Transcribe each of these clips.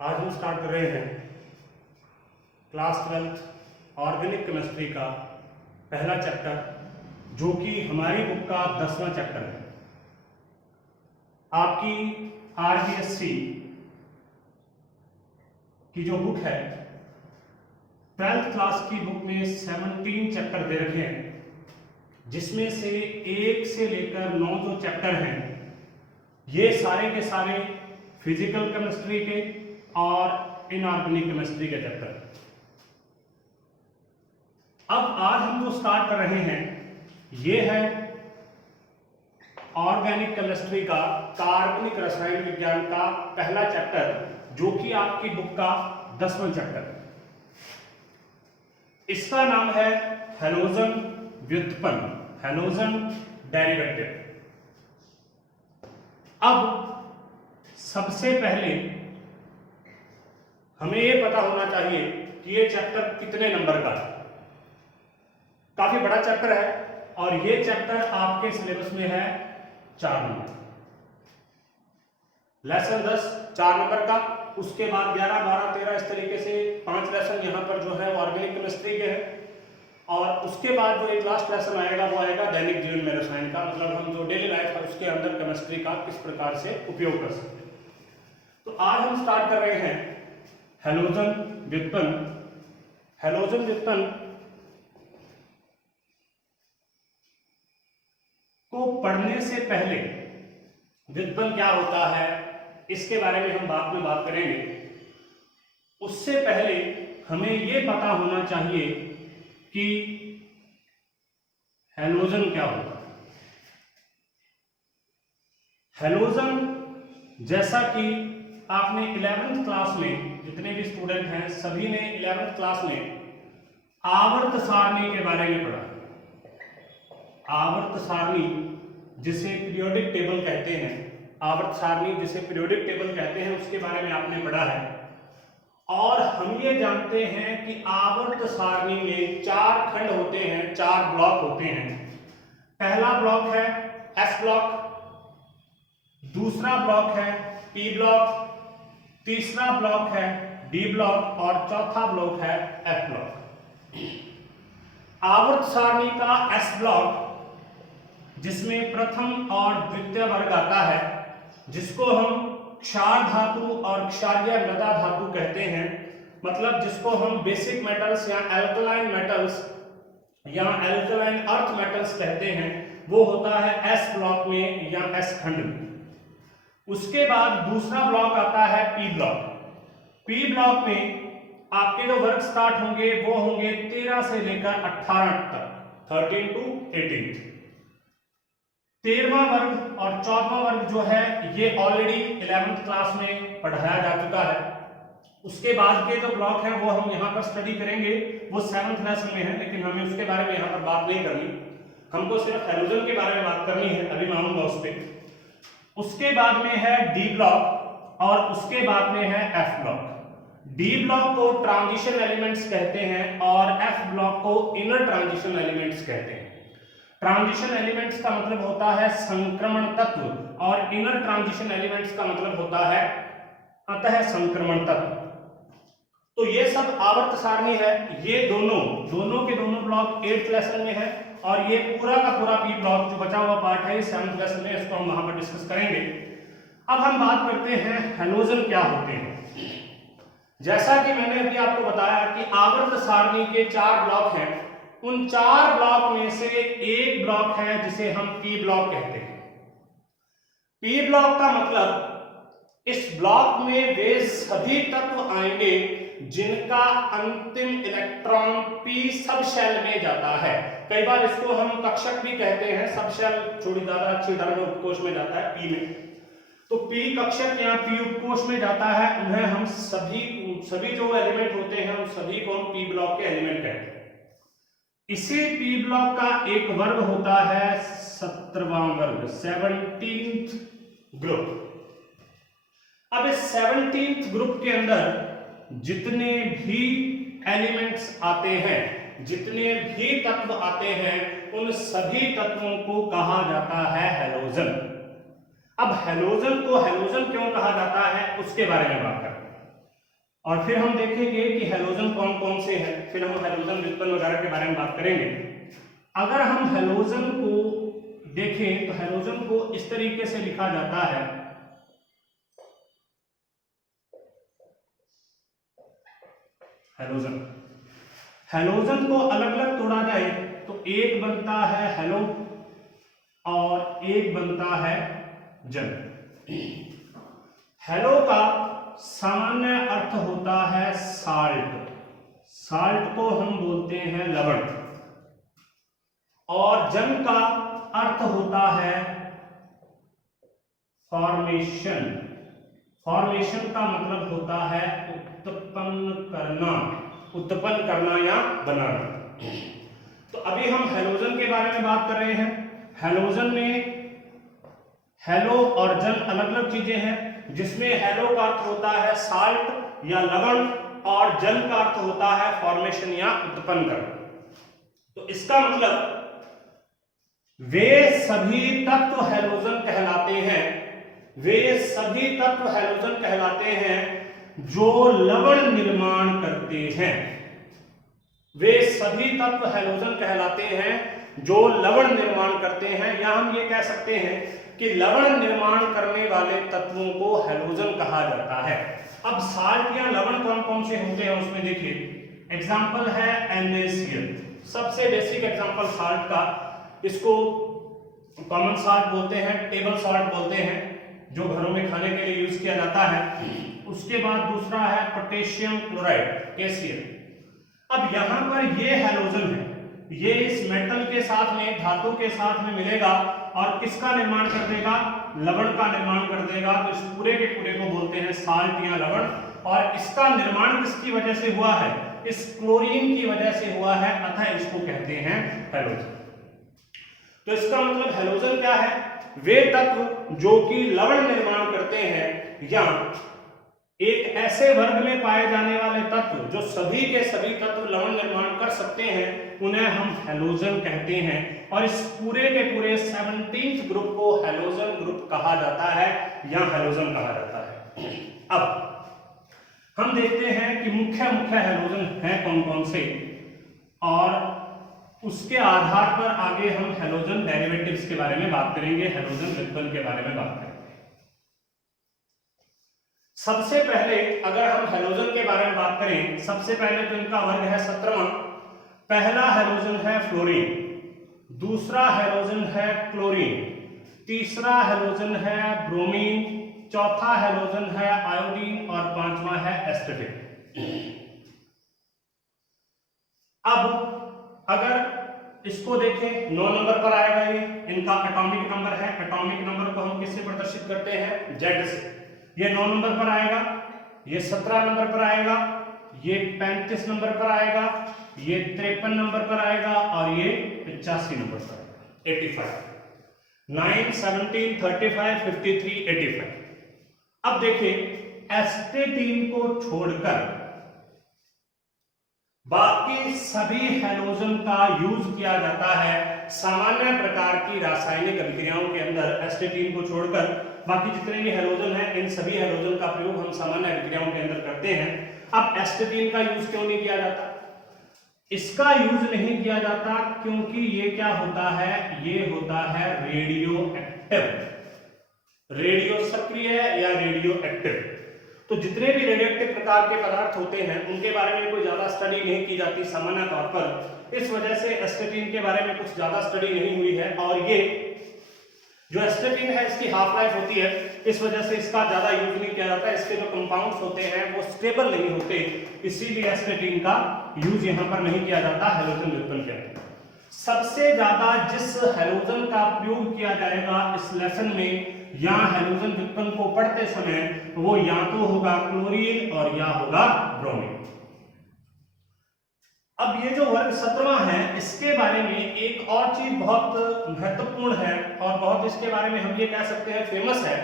आज हम स्टार्ट कर रहे हैं क्लास 12th ऑर्गेनिक केमिस्ट्री का पहला चैप्टर, जो कि हमारी बुक का 10वां चैप्टर है। आपकी RBSc की जो बुक है 12th क्लास की बुक में 17 चैप्टर दे रखे हैं, जिसमें से 1 से लेकर 9 जो चैप्टर हैं ये सारे के सारे फिजिकल केमिस्ट्री के और इनऑर्गेनिक केमिस्ट्री के चैप्टर। अब आज हम जो स्टार्ट कर रहे हैं ये है ऑर्गेनिक केमिस्ट्री का कार्बनिक रसायन विज्ञान का पहला चैप्टर, जो कि आपकी बुक का 10वां चैप्टर है। इसका नाम है हैलोजन व्युत्पन्न, हैलोजन डेरिवेटिव। अब सबसे पहले हमें यह पता होना चाहिए कि ये चैप्टर कितने नंबर का है। काफी बड़ा चैप्टर है और ये चैप्टर आपके सिलेबस में है 4 नंबर। लेसन 10 4 नंबर का, उसके बाद 11, 12, 13 इस तरीके से 5 लेसन यहाँ पर जो है वो ऑर्गेनिक केमिस्ट्री के हैं, और उसके बाद जो एक लास्ट लेसन आएगा वो आएगा दैनिक जीवन में रसायन का, मतलब हम जो डेली लाइफ है उसके अंदर केमिस्ट्री का किस प्रकार से उपयोग कर सकते हैं। तो आज हम स्टार्ट कर रहे हैं हैलोजन व्युत्पन्न। हैलोजन व्युत्पन्न को पढ़ने से पहले व्युत्पन्न क्या होता है इसके बारे में हम बाद में बात करेंगे। उससे पहले हमें यह पता होना चाहिए कि हैलोजन क्या होता है। हैलोजन, जैसा कि आपने 11th क्लास में, जितने भी स्टूडेंट हैं सभी ने 11th क्लास में आवर्त सारणी के बारे में पढ़ा। आवर्त सारणी जिसे पीरियोडिक टेबल कहते हैं, आवर्त सारणी जिसे पीरियोडिक टेबल कहते हैं, उसके बारे में आपने पढ़ा है। और हम ये जानते हैं कि आवर्त सारणी में 4 खंड होते हैं, 4 ब्लॉक होते हैं। पहला ब्लॉक है S ब्लॉक, दूसरा ब्लॉक है P ब्लॉक, तीसरा ब्लॉक है D ब्लॉक और चौथा ब्लॉक है F ब्लॉक। आवर्त सारणी का S ब्लॉक, जिसमें प्रथम और द्वितीय वर्ग आता है, जिसको हम क्षार धातु और क्षारीय मृदा धातु कहते हैं, मतलब जिसको हम बेसिक मेटल्स या एल्कलाइन मेटल्स या एल्कलाइन अर्थ मेटल्स कहते हैं, वो होता है S ब्लॉक में या S खंड में। उसके बाद दूसरा ब्लॉक आता है P ब्लॉक। P ब्लॉक में आपके जो वर्ग स्टार्ट होंगे वो होंगे 13 से लेकर 18 तक, 13 to 18। 13वां वर्ग और 14वां वर्ग जो है ये ऑलरेडी 11th क्लास में पढ़ाया जा चुका है। उसके बाद के जो ब्लॉक हैं वो हम यहाँ पर स्टडी करेंगे, वो 7th लेसन में है, लेकिन हमें उसके बारे में यहाँ पर बात नहीं करनी। हमको सिर्फ हैलोजन के बारे में बात करनी है, अभी मैं आऊंगा उस पर। उसके बाद में है D ब्लॉक और उसके बाद में है F ब्लॉक। D ब्लॉक को ट्रांजिशन एलिमेंट्स कहते हैं और F ब्लॉक को इनर ट्रांजिशन एलिमेंट्स कहते हैं। ट्रांजिशन एलिमेंट्स का मतलब होता है संक्रमण तत्व और इनर ट्रांजिशन एलिमेंट्स का मतलब होता है अंतः संक्रमण तत्व। तो ये सब आवर्त सारणी है। ये दोनों के दोनों ब्लॉक 8th लेसन में है, और ये पूरा का पूरा P ब्लॉक जो बचा हुआ पार्ट है 7th लेसन में, इसको हम वहां पर डिस्कस करेंगे। अब हम बात करते हैं हैलोजन क्या होते हैं। जैसा कि मैंने अभी आपको बताया कि आवर्त सारणी के 4 ब्लॉक हैं, उन 4 ब्लॉक में से एक ब्लॉक है जिसे हम P ब्लॉक कहते हैं। P ब्लॉक का मतलब इस ब्लॉक में वे सभी तत्व आएंगे जिनका अंतिम इलेक्ट्रॉन P सब शेल में जाता है। कई बार इसको हम कक्षक भी कहते हैं, सब शेल थोड़ी ज्यादा अच्छी टर्म में उपकोष में जाता है P में, तो P कक्षक या P उपकोष में जाता है। उन्हें हम सभी जो एलिमेंट होते हैं उन सभी को हम P ब्लॉक के एलिमेंट कहते हैं। इसी P ब्लॉक का एक वर्ग होता है 17वां वर्ग, 17th ग्रुप। अब इस 17th ग्रुप के अंदर जितने भी एलिमेंट्स आते हैं, जितने भी तत्व आते हैं, उन सभी तत्वों को कहा जाता है हैलोजन। अब हैलोजन को हैलोजन क्यों कहा जाता है उसके बारे में बात करते हैं। और फिर हम देखेंगे कि हैलोजन कौन कौन से हैं, फिर हम हैलोजन व्युत्पन्न वगैरह के बारे में बात करेंगे। अगर हम हैलोजन को देखें तो हैलोजन को इस तरीके से लिखा जाता है, हैलोजन। हैलोजन को अलग अलग तोड़ा जाए तो एक बनता है हैलो और एक बनता है जन। हैलो का सामान्य अर्थ होता है साल्ट, साल्ट को हम बोलते हैं लवण, और जन का अर्थ होता है फॉर्मेशन। फॉर्मेशन का मतलब होता है उत्पन्न करना, उत्पन्न करना या बनाना। तो अभी हम हैलोजन के बारे में बात कर रहे हैं। हैलोजन में हैलो और जन अलग अलग चीजें हैं, जिसमें हैलो का अर्थ होता है साल्ट या लवण और जन का अर्थ होता है फॉर्मेशन या उत्पन्न करना। तो इसका मतलब वे सभी तत्व हैलोजन कहलाते हैं, वे सभी तत्व हैलोजन कहलाते हैं जो लवण निर्माण करते हैं। वे सभी तत्व हैलोजन कहलाते हैं जो लवण निर्माण करते हैं, या हम ये कह सकते हैं कि लवण निर्माण करने वाले तत्वों को हैलोजन कहा जाता है। अब साल्ट या लवण कौन कौन से होते हैं उसमें देखिए, एग्जाम्पल है NaCl, सबसे बेसिक एग्जाम्पल साल्ट का। इसको कॉमन साल्ट बोलते हैं, टेबल सॉल्ट बोलते हैं, जो घरों में खाने के लिए यूज किया जाता है। उसके बाद दूसरा है पोटेशियम क्लोराइड KCl। अब यहां पर ये हैलोजन है, ये इस मेटल के साथ में, धातु के साथ में मिलेगा और किसका निर्माण कर देगा, लवण का निर्माण कर देगा। तो इस पूरे के पूरे को बोलते हैं साल्ट या लवण, और इसका निर्माण किसकी वजह से हुआ है, इस क्लोरीन की वजह से हुआ है, अतः इसको कहते हैं हैलोजन। तो इसका मतलब हैलोजन क्या है, वे तत्व जो कि लवण निर्माण करते हैं या एक ऐसे वर्ग में पाए जाने वाले तत्व जो सभी के सभी तत्व लवण निर्माण कर सकते हैं, उन्हें हम हैलोजन कहते हैं। और इस पूरे के पूरे 17th ग्रुप को हैलोजन ग्रुप कहा जाता है या हैलोजन कहा जाता है। अब हम देखते हैं कि मुख्य मुख्य हैलोजन हैं कौन कौन से, और उसके आधार पर आगे हम हैलोजन डेरिवेटिव्स के बारे में बात करेंगे, हैलोजन व्युत्पन्न के बारे में बात करेंगे। सबसे पहले अगर हम हैलोजन के बारे में बात करें, सबसे पहले तो इनका वर्ग है 17वां। पहला हैलोजन है फ्लोरीन, दूसरा हैलोजन है क्लोरीन, तीसरा हैलोजन है ब्रोमीन, चौथा हैलोजन है आयोडीन और पांचवा है एस्टेटिक। अब अगर इसको देखें 9 नंबर पर आएगा, ये इनका एटॉमिक नंबर है। एटॉमिक नंबर को हम किससे प्रदर्शित करते हैं, Z से। ये 9 नंबर पर आएगा, ये 17 नंबर पर आएगा, ये 35 नंबर पर आएगा, ये 53 नंबर पर आएगा और ये 85 नंबर पर आएगा। 85, 9, 17, 35, 53, 85। अब देखिए एस्टेटीन को छोड़कर बाकी सभी हैलोजन का यूज किया जाता है सामान्य प्रकार की रासायनिक अभिक्रियाओं के अंदर। एस्टेटीन को छोड़कर बाकी जितने भी हैलोजन हैं, इन सभी हैलोजन का प्रयोग हम सामान्य अभिक्रियाओं के अंदर करते हैं। अब एस्टेटीन का यूज क्यों नहीं किया जाता, इसका यूज नहीं किया जाता क्योंकि ये क्या होता है, ये होता है रेडियो एक्टिव, रेडियो सक्रिय या रेडियो एक्टिव। तो जितने भी रेडियोएक्टिव प्रकार के पदार्थ होते हैं उनके बारे में कोई ज्यादा स्टडी नहीं की जाती सामान्य तौर पर। इस वजह से एस्टेटीन के बारे में कुछ ज्यादा स्टडी नहीं हुई है, और ये जो एस्टेटीन है इसकी हाफ लाइफ होती है, इस वजह से इसका ज्यादा यूज नहीं किया जाता। इसके जो कंपाउंड्स होते हैं वो स्टेबल नहीं होते, इसीलिए एस्टेटीन का यूज यहाँ पर नहीं किया जाता हैलोजन व्युत्पन्न के अंदर। सबसे ज्यादा जिस हैलोजन का प्रयोग किया जाएगा इस लेसन में या हैलोजन व्युत्पन्न को पढ़ते समय, वो या तो होगा क्लोरीन और या होगा ब्रोमीन। अब ये जो वर्ग 17वां है, इसके बारे में एक और चीज बहुत महत्वपूर्ण है और बहुत इसके बारे में हम ये कह सकते हैं फेमस है,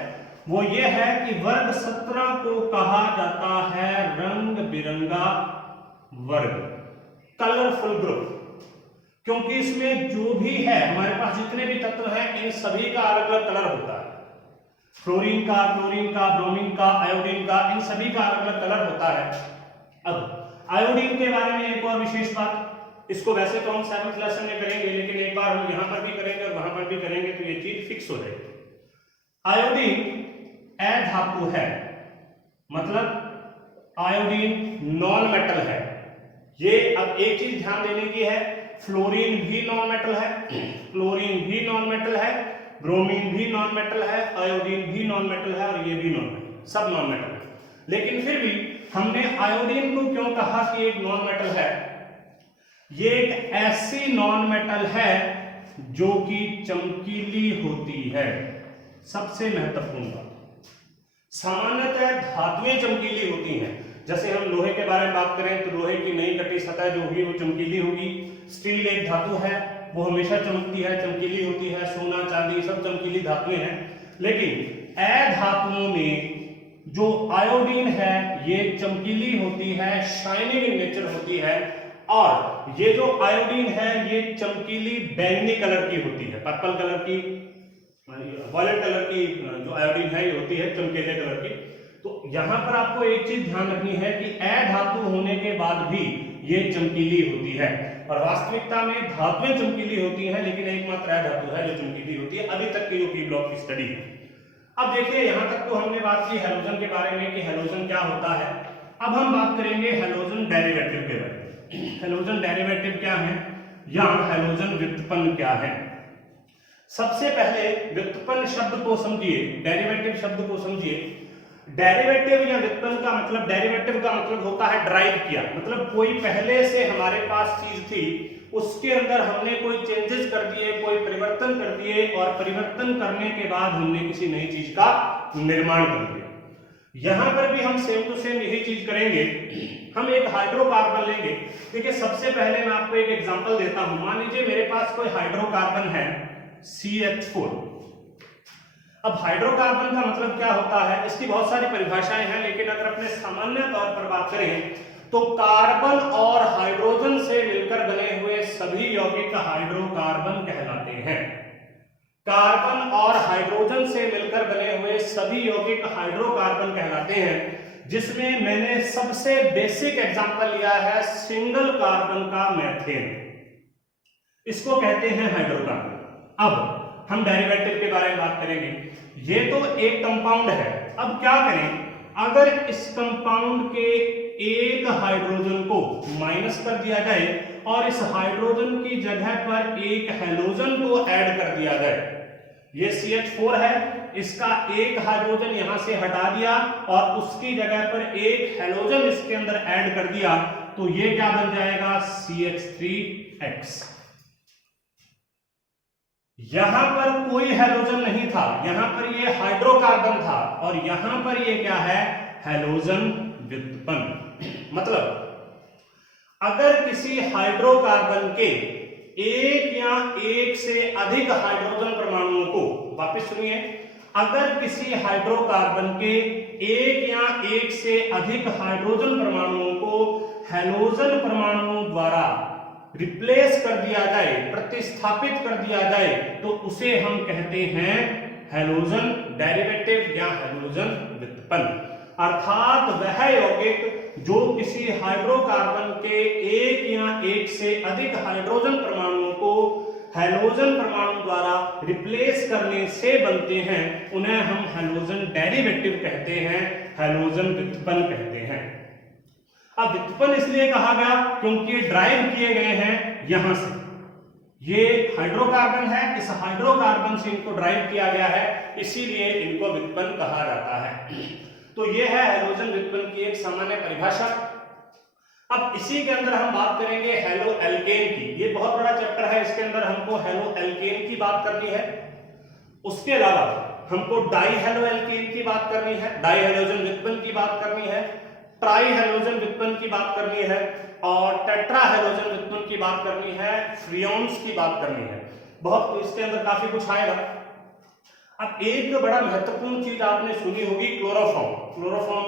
वो ये है कि वर्ग 17 को कहा जाता है रंग बिरंगा वर्ग, कलरफुल ग्रुप, क्योंकि इसमें जो भी है हमारे पास जितने भी तत्व हैं इन सभी का अलग अलग कलर होता है। फ्लोरीन का, क्लोरीन का, ब्रोमीन का, आयोडीन का, इन सभी का अलग अलग कलर होता है। अब आयोडीन के बारे में एक और विशेष बात, इसको वैसे तो हम 7th लेसन में करेंगे, लेकिन एक बार हम यहां पर भी करेंगे और वहां पर भी करेंगे तो ये चीज फिक्स हो जाएगी। आयोडीन अधातु है, मतलब आयोडीन नॉन मेटल है। ये अब एक चीज ध्यान देने की है, फ्लोरीन भी नॉन मेटल है, क्लोरीन भी नॉन मेटल है, ब्रोमीन भी नॉन मेटल है, आयोडीन भी नॉन मेटल है और ये भी नॉन मेटल, सब नॉन मेटल है। लेकिन फिर भी हमने आयोडीन को क्यों कहा कि एक नॉन मेटल है? ये एक ऐसी नॉन मेटल है जो कि चमकीली होती है। सबसे महत्वपूर्ण बात, सामान्यतः धातुएं चमकीली होती हैं। जैसे हम लोहे के बारे में बात करें तो लोहे की नई कटी सतह जो होगी वो चमकीली होगी। स्टील एक धातु है, वो हमेशा चमकती है, चमकीली होती है। सोना, चांदी सब चमकीली धातुएं हैं। लेकिन अधातुओं में जो आयोडीन है ये चमकीली होती है, शाइनिंग इन नेचर होती है। और ये जो आयोडीन है ये चमकीली बैंगनी कलर की होती है, पर्पल कलर की, वॉयलेट कलर की जो आयोडीन है ये होती है चमकीले कलर की। तो यहां पर आपको एक चीज ध्यान रखनी है कि अधातु होने के बाद भी ये चमकीली होती है। और वास्तविकता में धातुएं चमकीली होती हैं, लेकिन एकमात्र अधातु है जो चमकीली होती है, अभी तक की जो पी ब्लॉक की स्टडी है। अब देखिए यहां तक तो हमने बात की हैलोजन के बारे में कि हैलोजन क्या होता है। अब हम बात करेंगे हैलोजन डेरिवेटिव के बारे में। हैलोजन डेरिवेटिव क्या है या हैलोजन व्युत्पन्न क्या है? सबसे पहले व्युत्पन्न शब्द को समझिए, डेरिवेटिव शब्द को समझिए। डेरिवेटिव या व्युत्पन्न का मतलब, डेरिवेटिव का मतलब होता है ड्राइव किया, मतलब कोई पहले से हमारे पास चीज थी, उसके अंदर हमने कोई चेंजेस कर दिए, कोई परिवर्तन कर दिए, और परिवर्तन करने के बाद हमने किसी नई चीज का निर्माण कर दिया। यहां पर भी हम सेम टू सेम यही चीज करेंगे। हम एक हाइड्रोकार्बन लेंगे। देखिए सबसे पहले मैं आपको एक एग्जांपल देता हूं। मान लीजिए मेरे पास कोई हाइड्रोकार्बन है CH4। अब हाइड्रोकार्बन का मतलब क्या होता है, इसकी बहुत सारी परिभाषाएं हैं, लेकिन अगर अपने सामान्य तौर पर बात करें तो कार्बन और हाइड्रोजन से मिलकर बने हुए सभी यौगिक हाइड्रोकार्बन कहलाते हैं। कार्बन और हाइड्रोजन से मिलकर बने हुए सभी यौगिक हाइड्रोकार्बन कहलाते हैं, जिसमें मैंने सबसे बेसिक एग्जांपल लिया है सिंगल कार्बन का मैथेन। इसको कहते हैं हाइड्रोकार्बन। अब हम डेरिवेटिव के बारे में बात करेंगे। ये तो एक कंपाउंड है। अब क्या करें, अगर इस कंपाउंड के एक हाइड्रोजन को माइनस कर दिया जाए और इस हाइड्रोजन की जगह पर एक हैलोजन को ऐड कर दिया जाए। ये CH4 है, इसका एक हाइड्रोजन यहां से हटा दिया और उसकी जगह पर एक हैलोजन इसके अंदर ऐड कर दिया, तो ये क्या बन जाएगा, CH3X। यहां पर कोई हैलोजन नहीं था, यहां पर ये हाइड्रोकार्बन था, और यहां पर ये क्या है, हैलोजन व्युत्पन्न। मतलब अगर किसी हाइड्रोकार्बन के एक या एक से अधिक हाइड्रोजन परमाणुओं को, वापस सुनिए, अगर किसी हाइड्रोकार्बन के एक या एक से अधिक हाइड्रोजन परमाणुओं को हैलोजन परमाणुओं द्वारा रिप्लेस कर दिया जाए, प्रतिस्थापित कर दिया जाए, तो उसे हम कहते हैं हैलोजन डेरिवेटिव या हैलोजन व्युत्पन्न। अर्थात वह यौगिक जो किसी हाइड्रोकार्बन के एक या एक से अधिक हाइड्रोजन परमाणुओं को हैलोजन परमाणु द्वारा रिप्लेस करने से बनते हैं, उन्हें हम हैलोजन डेरिवेटिव कहते हैं, हैलोजन व्युत्पन्न कहते हैं। अब व्युत्पन्न इसलिए कहा गया क्योंकि ड्राइव किए गए हैं यहां से। ये हाइड्रोकार्बन है, इस हाइड्रोकार्बन से इनको ड्राइव किया गया है, इसीलिए इनको व्युत्पन्न कहा जाता है। तो ये है हैलोजन व्युत्पन्न की एक सामान्य परिभाषा। अब इसी के अंदर हम बात करेंगे हेलो एल्केन की। ये बहुत बड़ा चैप्टर है, इसके अंदर हमको हेलो एल्केन की बात करनी है। उसके अलावा हमको डाई हेलो एल्केन की बात करनी है, डाई हैलोजन व्युत्पन्न की बात करनी है, ट्राई हैलोजन व्युत्पन्न की बात करनी है, और टेट्रा हैलोजन व्युत्पन्न की बात करनी है, फ्रियोन्स की बात करनी है। बहुत इसके अंदर काफी कुछ आएगा। अब एक बड़ा महत्वपूर्ण चीज आपने सुनी होगी, क्लोरोफॉर्म। क्लोरोफॉर्म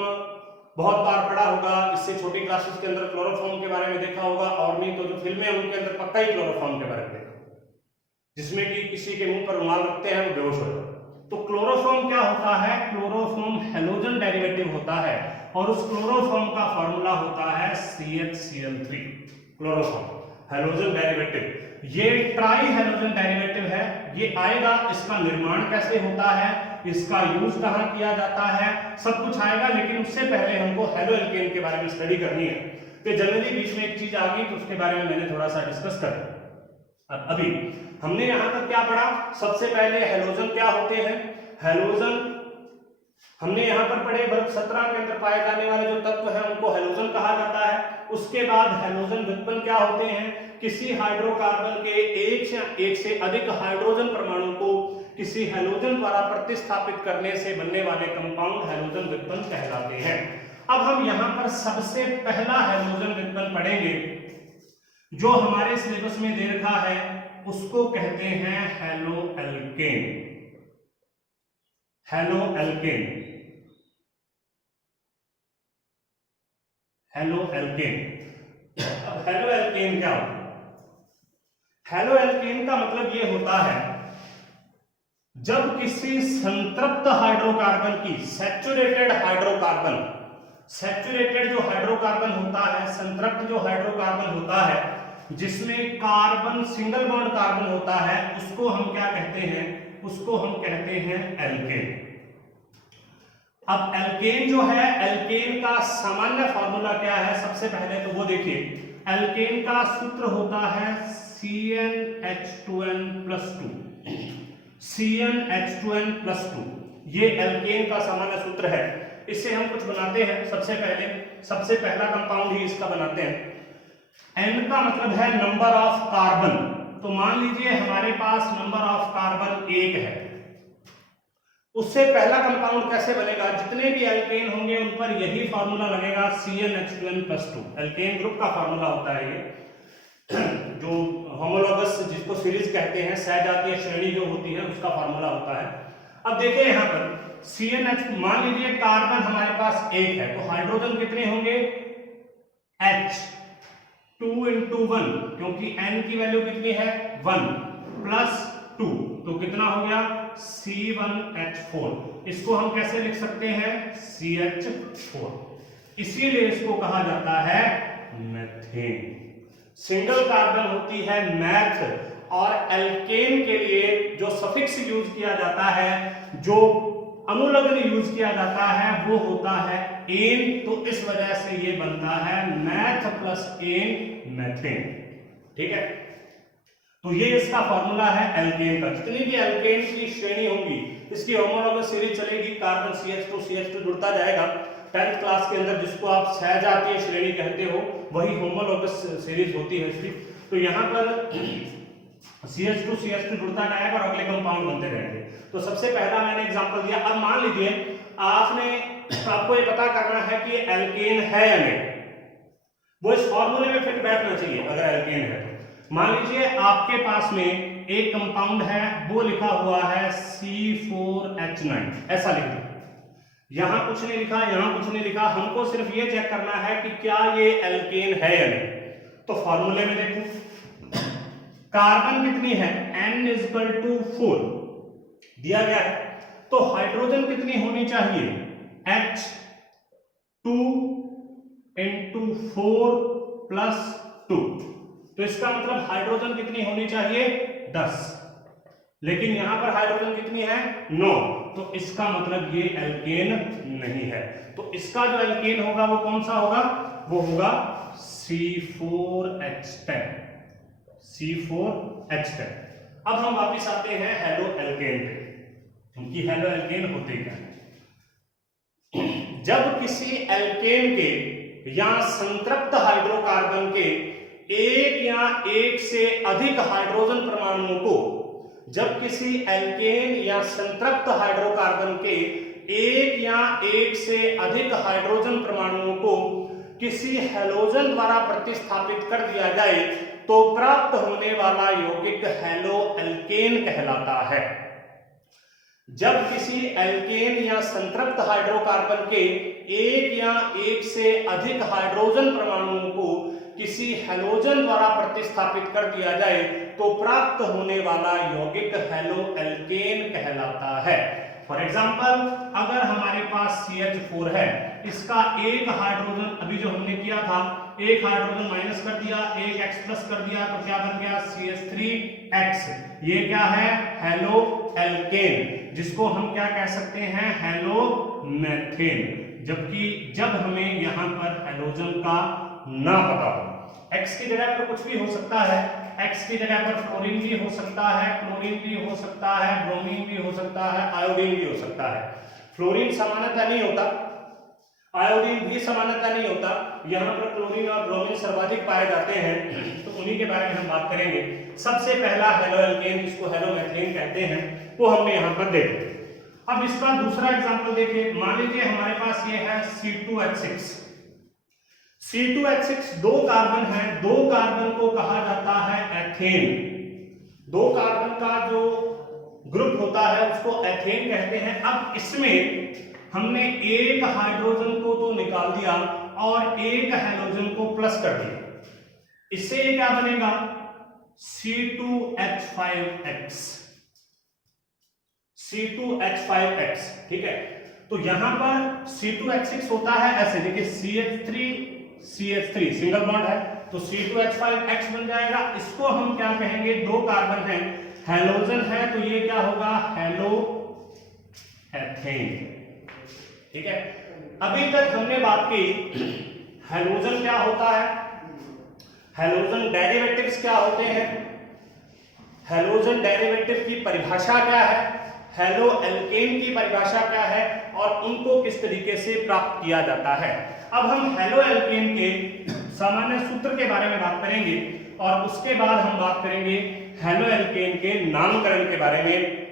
बहुत बार पढ़ा होगा, इससे छोटी क्लासेस के अंदर क्लोरोफॉर्म के बारे में देखा होगा, और नहीं तो जो फिल्में हैं उनके अंदर पक्का ही क्लोरोफॉर्म के बारे में देखा, जिसमें कि किसी के मुंह पर रुमाल रखते हैं वो बेहोश हो जाता है। तो क्लोरोफॉर्म क्या होता है? क्लोरोफॉर्म हैलोजन डेरिवेटिव होता है और उस क्लोरोफॉर्म का फॉर्मूला होता है CHCl3। क्लोरोफॉर्म हैलोजन डेरिवेटिव, ये ट्राई हैलोजन डेरिवेटिव है, ये आएगा। इसका निर्माण कैसे होता है, इसका यूज कहां किया जाता है, सब कुछ आएगा। लेकिन उससे पहले हमको हैलो एल्केन के बारे में स्टडी करनी है। तो जनरली बीच में एक चीज आ गई तो उसके बारे में मैंने थोड़ा सा डिस्कस कर दिया। अभी हमने यहां तक क्या पढ़ा? सबसे पहले हैलोजन क्या होते हैं? हैलोजन हमने यहां पर पढ़े, वर्ग 17 के अंदर पाए जाने वाले जो तत्व हैं उनको हैलोजन कहा जाता है। उसके बाद हैलोजन व्युत्पन्न क्या होते हैं? किसी हाइड्रोकार्बन के एक या एक से अधिक हाइड्रोजन परमाणु को किसी हैलोजन द्वारा प्रतिस्थापित करने से बनने वाले कंपाउंड हैलोजन व्युत्पन्न कहलाते हैं। अब हम यहां पर सबसे पहला हैलोजन व्युत्पन्न पढ़ेंगे जो हमारे सिलेबस में दे रखा है, उसको कहते हैं haloalkane. Haloalkane, haloalkane. अब हैलो एल्केन क्या होता है? हैलो एल्केन का मतलब ये होता है जब किसी संतृप्त हाइड्रोकार्बन की, सैचुरेटेड हाइड्रोकार्बन, सैचुरेटेड जो हाइड्रोकार्बन होता है, संतृप्त जो हाइड्रोकार्बन होता है जिसमें कार्बन सिंगल बॉन्ड कार्बन होता है, उसको हम क्या कहते हैं? उसको हम कहते हैं एल्केन। अब एल्केन जो है, एल्केन का सामान्य फॉर्मूला क्या है? सबसे पहले तो वो देखिए, एल्केन का सूत्र होता है CnH2n+2। CnH2n+2 ये एल्केन का सामान्य सूत्र है। इससे हम कुछ बनाते हैं। सबसे पहला कंपाउंड ही इसका बनाते हैं। N का मतलब है नंबर ऑफ कार्बन। तो मान लीजिए हमारे पास नंबर ऑफ कार्बन 1 है। उससे पहला कंपाउंड कैसे बनेगा? जितने भी एल्केन होंगे उन पर यही फार्मूला लगेगा, CnH2n+2। एल्केन ग्रुप का फार्मूला होता है ये, जो होमोलॉगस जिसको सीरीज कहते हैं, सहजातीय श्रेणी जो होती है उसका फार्मूला होता है। अब देखिए यहाँ पर CnH, मान लीजिए कार्बन हमारे पास 1 है, तो हाइड्रोजन कितने होंगे? H 2 × 1, क्योंकि N की वैल्यू कितनी है? 1 + 2, तो कितना हो गया? C1H4। इसको हम कैसे लिख सकते हैं? CH4। इसीलिए इसको कहा जाता है मेथेन। सिंगल कार्बन होती है मैथ, और एल्केन के लिए जो सफिक्स यूज किया जाता है, जो अनुलग्न यूज किया जाता है, वो होता है एन। तो इस वजह से ये बनता है मैथ + एन, मेथेन। ठीक है, तो ये इसका फॉर्मूला है एल्केन का। जितनी भी एल्केन की श्रेणी होंगी इसकी होमोलॉगस सीरीज चलेगी। कार्बन CH2 जुड़ता जाएगा। 10th क्लास के अंदर जिसको आप सहजातीय श्रेणी कहते हो वही होमोलॉगस सीरीज होती है इसकी। तो यहाँ पर CH2 जुड़ता जाएगा और अगले कंपाउंड बनते रहेंगे। तो सबसे पहला मैंने एग्जांपल दिया। अब मान लीजिए आपको ये पता करना है कि एल्केन है या नहीं, वो इस फॉर्मूले में फिट बैठना चाहिए। अगर एल्केन है तो मान लीजिए आपके पास में एक कंपाउंड है, वो लिखा हुआ है C4H9, ऐसा लिख दो। यहां कुछ नहीं लिखा, यहां कुछ नहीं लिखा, हमको सिर्फ ये चेक करना है कि क्या ये एल्केन है या नहीं। तो फॉर्मूले में देखो, कार्बन कितनी है? N = 4 दिया गया है। तो हाइड्रोजन कितनी होनी चाहिए? H2 × 4 + 2। तो इसका मतलब हाइड्रोजन कितनी होनी चाहिए? 10। लेकिन यहां पर हाइड्रोजन कितनी है? 9। तो इसका मतलब ये एल्केन नहीं है। तो इसका जो एल्केन होगा वो कौन सा होगा? वो होगा C4H10। C4H10। अब हम वापस आते हैं हेलो एल्केन पे, क्योंकि हेलो एल्केन होते क्या है? जब किसी एल्केन के या संतृप्त हाइड्रोकार्बन के एक या एक से अधिक हाइड्रोजन परमाणुओं को, जब किसी एल्केन या संतृप्त हाइड्रोकार्बन के एक या एक से अधिक हाइड्रोजन परमाणुओं को किसी हैलोजन द्वारा प्रतिस्थापित कर दिया जाए तो प्राप्त होने वाला यौगिक हैलो एल्केन कहलाता है। जब किसी एल्केन या संतृप्त हाइड्रोकार्बन के एक या एक से अधिक हाइड्रोजन परमाणुओं को किसी हैलोजन द्वारा प्रतिस्थापित कर दिया जाए तो प्राप्त होने वाला यौगिक हैलो एल्केन कहलाता है। फॉर एग्जाम्पल, अगर हमारे पास CH4 है, इसका एक हाइड्रोजन अभी जो हमने किया था, एक हाइड्रोजन माइनस कर दिया, एक X प्लस कर दिया, तो क्या बन गया CH3X। ये क्या है हेलो एल्केन, जिसको हम क्या कह सकते हैं हेलो मेथेन। जबकि जब हमें यहां पर हैलोजन का ना पता हो, X की जगह पर कुछ भी हो सकता है, X की जगह पर फ्लोरीन भी हो सकता है, क्लोरीन भी हो सकता है, ब्रोमीन भी हो सकता है, आयोडीन भी हो सकता है। फ्लोरीन सामान्यतः नहीं होता, आयोडीन भी सामान्यतः नहीं होता, यहाँ पर क्लोरीन और ब्रोमीन सर्वाधिक पाए जाते हैं, तो उन्हीं के बारे में हम बात करेंगे। सबसे पहला हेलो एल्केन, जिसको हेलो मेथेन कहते हैं, वो हमने यहाँ पर देखा। अब इसका दूसरा एग्जांपल देखिए, मान लीजिए हमारे पास ये है C2H6। C2H6 दो कार्बन है, दो कार्बन को कहा जाता है एथेन। दो कार्बन का जो ग्रुप होता है उसको एथेन कहते हैं। अब इसमें हमने एक हाइड्रोजन को तो निकाल दिया और एक हैलोजन को प्लस कर दिया, इससे ये क्या बनेगा C2H5X। C2H5X, ठीक है। तो यहां पर C2H6 होता है ऐसे, देखिए CH3 सिंगल बॉन्ड है, तो C2H5X बन जाएगा। इसको हम क्या कहेंगे, दो कार्बन है, हैलोजन है, तो ये क्या होगा हेलो एथेन, ठीक है। अभी तक हमने बात की हैलोजन क्या होता है, हैलोजन डेरिवेटिव्स क्या होते हैं, हैलोजन डेरिवेटिव की परिभाषा क्या है, हेलो एल्केन की परिभाषा क्या है, और उनको किस तरीके से प्राप्त किया जाता है। अब हम हेलो एल्केन के सामान्य सूत्र के बारे में बात करेंगे और उसके बाद हम बात करेंगे हेलो एल्केन के नामकरण के बारे में।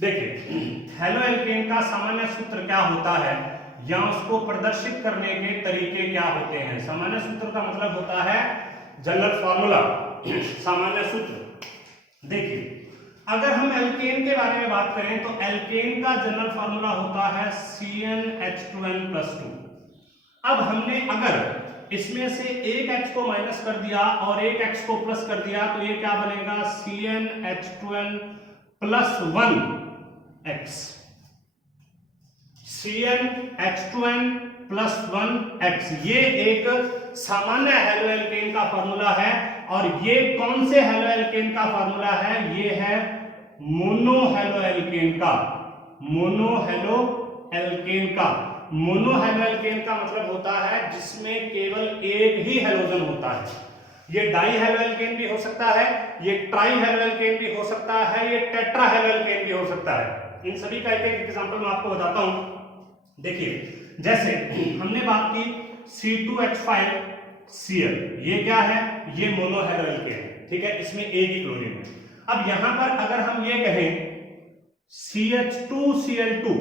देखिए, हेलो एल्केन का सामान्य सूत्र क्या होता है या उसको प्रदर्शित करने के तरीके क्या होते हैं। सामान्य सूत्र का मतलब होता है जनरल फॉर्मूला, सामान्य सूत्र। देखिए, अगर हम एल्केन के बारे में बात करें तो एल्केन का जनरल फॉर्मूला होता है CnH2n+2। अब हमने अगर इसमें से एक H को माइनस कर दिया और एक X को प्लस कर दिया, तो ये क्या बनेगा CnH2n+1X। CnH2n+1X ये एक सामान्य हेलो एल्केन का फॉर्मूला है। और ये कौन से हेलो एल्केन का फॉर्मूला है, ये है मोनो हेलो एल्केन का, मोनो हेलो एल्केन का। मोनो हेलो एल्केन का मतलब होता है जिसमें केवल एक ही हैलोजन होता है। ये डाई हेलो एल्केन भी हो सकता है, ये ट्राई हेलो एल्केन भी हो सकता है, ये टेट्रा हेलो एल्केन भी हो सकता है। इन सभी का एक एग्जांपल मैं आपको बताता हूं। देखिए, जैसे हमने बात की C2H5Cl, ये क्या है, ये मोनो हेलो एल्केन, ठीक है, इसमें एक ही क्लोरीन है। अब यहां पर अगर हम ये कहें CH2Cl2,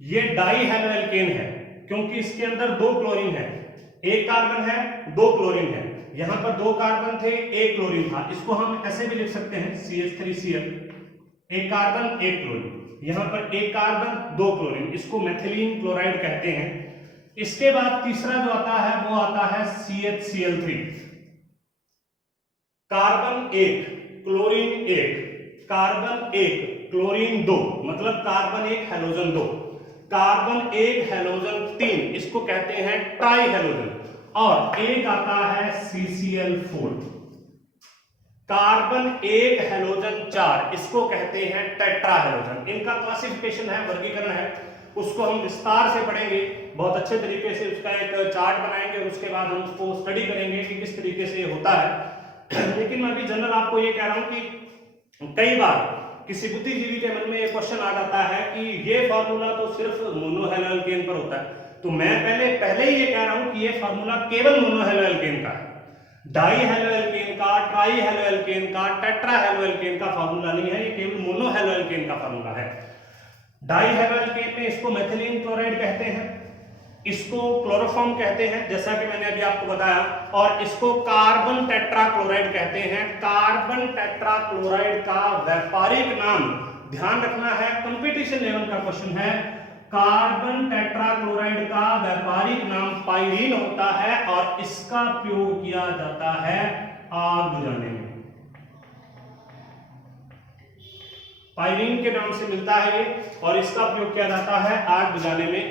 ये डाई हेलो एल्केन है क्योंकि इसके अंदर दो क्लोरीन है, एक कार्बन है, दो क्लोरीन है। यहां पर दो कार्बन थे, एक क्लोरीन था, इसको हम ऐसे भी लिख सकते हैं CH3Cl, एक कार्बन एक क्लोरीन। यहां पर एक कार्बन दो क्लोरीन, इसको मेथिलीन क्लोराइड कहते हैं। इसके बाद तीसरा जो आता है वो आता है CHCl3, कार्बन एक क्लोरीन एक, कार्बन एक क्लोरीन दो, मतलब कार्बन एक हैलोजन दो, कार्बन एक हैलोजन तीन, इसको कहते हैं ट्राई हैलोजन। और एक आता है CCl4, कार्बन एक हैलोजन चार, इसको कहते हैं टेट्रा हैलोजन। इनका क्लासिफिकेशन है, वर्गीकरण है, उसको हम विस्तार से पढ़ेंगे, बहुत अच्छे तरीके से उसका एक चार्ट बनाएंगे और उसके बाद हम उसको स्टडी करेंगे कि किस तरीके से ये होता है। लेकिन मैं अभी जनरल आपको ये कह रहा हूं कि कई बार किसी बुद्धिजीवी के मन में ये क्वेश्चन आ जाता है कि ये फार्मूला तो सिर्फ मोनो हेलो एल्केन पर होता है। तो मैं पहले ही ये कह रहा हूं कि ये फार्मूला केवल मोनो हेलो एल्केन का है, डाई हेलो एल्केन का, ट्राई हेलो एल्केन का, टेट्रा हेलो एल्केन का फार्मूला नहीं है, ये केवल मोनो हेलो एल्केन का फार्मूला है। डाई हेलो एल्केन में इसको मेथिलीन क्लोराइड कहते हैं, इसको क्लोरोफॉर्म कहते हैं जैसा कि मैंने अभी आपको बताया, और इसको कार्बन टेट्रा क्लोराइड कहते हैं। कार्बन टेट्रा क्लोराइड का व्यापारिक नाम ध्यान रखना है, कंपटीशन लेवल का क्वेश्चन है। कार्बन टेट्रा क्लोराइड का व्यापारिक नाम पाइरीन होता है और इसका प्रयोग किया जाता है आग बुझाने में। पायरीन के नाम से मिलता है ये, और इसका प्रयोग किया जाता है आग बुझाने में।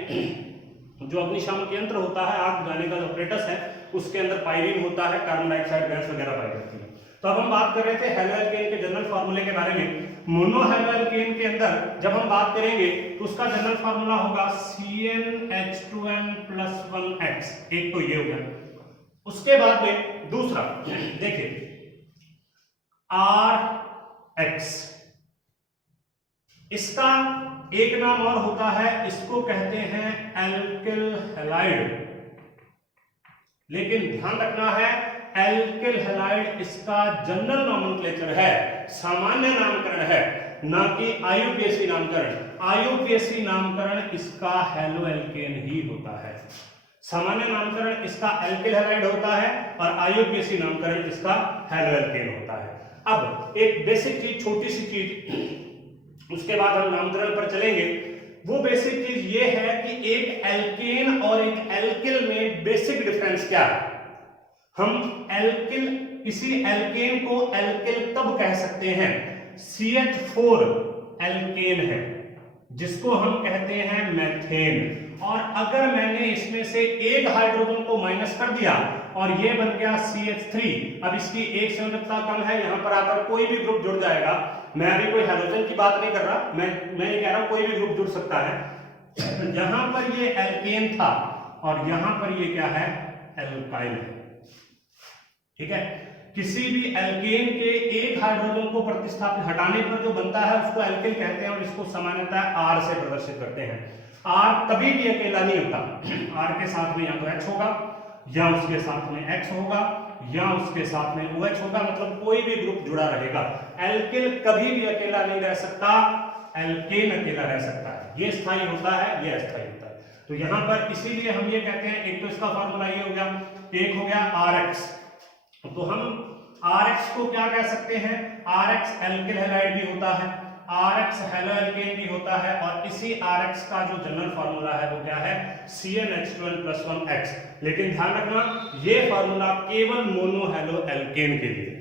जो अग्निशामक यंत्र होता है, आग बुझाने का जो apparatus है, उसके अंदर पायरीन होता है, कार्बन डाइऑक्साइड गैस वगैरह पाई जाती है। तो अब हम बात कर रहे थे हेलोएल्केन के जनरल फार्मूले के बारे में। मोनो हेलोएल्केन के अंदर जब हम बात करेंगे तो उसका जनरल फार्मूला होगा CnH2n + 1x, एक तो ये हो गया। उसके बाद में दूसरा देखिए RX, इसका एक नाम और होता है, इसको कहते हैं एल्किल हैलाइड। लेकिन ध्यान रखना है, एल्किल हैलाइड इसका जनरल नॉमेनक्लेचर है, सामान्य नामकरण है, ना कि IUPAC नामकरण। IUPAC नामकरण इसका हेलोएल्केन ही होता है। सामान्य नामकरण इसका एल्किल हैलाइड होता है और IUPAC नामकरण इसका हेलोएल्केन होता है। अब एक बेसिक चीज, छोटी सी चीज, उसके बाद हम नामकरण पर चलेंगे। वो बेसिक चीज ये है कि एक एल्केन और एक एल्किल में बेसिक डिफरेंस क्या है। हम एल्किल, किसी एल्केन को एल्किल तब कह सकते हैं, CH4 एल्केन है जिसको हम कहते हैं मेथेन, और अगर मैंने इसमें से एक हाइड्रोजन को माइनस कर दिया और ये बन गया CH3, अब इसकी एक संयोजकता कम है, यहां पर आकर कोई भी ग्रुप जुड़ जाएगा। मैं अभी कोई हाइड्रोजन की बात नहीं कर रहा, मैं ये कह रहा हूं कोई भी ग्रुप जुड़ सकता है। यहां पर ये एल्केन था और यहां पर ये क्या है, एल्काइल है। ठीक है, किसी भी एल्केन के एक हाइड्रोजन को प्रतिस्थापित हटाने पर जो बनता है उसको एल्किल कहते हैं, और इसको सामान्यतः R से प्रदर्शित करते हैं। R कभी भी अकेला नहीं होता, R के साथ में या तो H होगा, या उसके साथ में X होगा, या उसके साथ में OH होगा, मतलब कोई भी ग्रुप जुड़ा रहेगा। एल्किल कभी भी अकेला नहीं रह सकता, एल्केन अकेला रह सकता है। ये स्थायी होता है, ये अस्थायी होता है। तो यहां पर इसीलिए हम ये कहते हैं, एक तो इसका फॉर्मूला ये हो गया, एक हो गया RX। तो हम RX को क्या कह सकते हैं, RX एल्किल हैलाइड भी होता है, RX हेलोएल्केन भी होता है, और इसी RX का जो जनरल फार्मूला है वो क्या है, CnH2n + 1x। लेकिन ध्यान रखना, ये फार्मूला केवल मोनो हेलोएल्केन के लिए,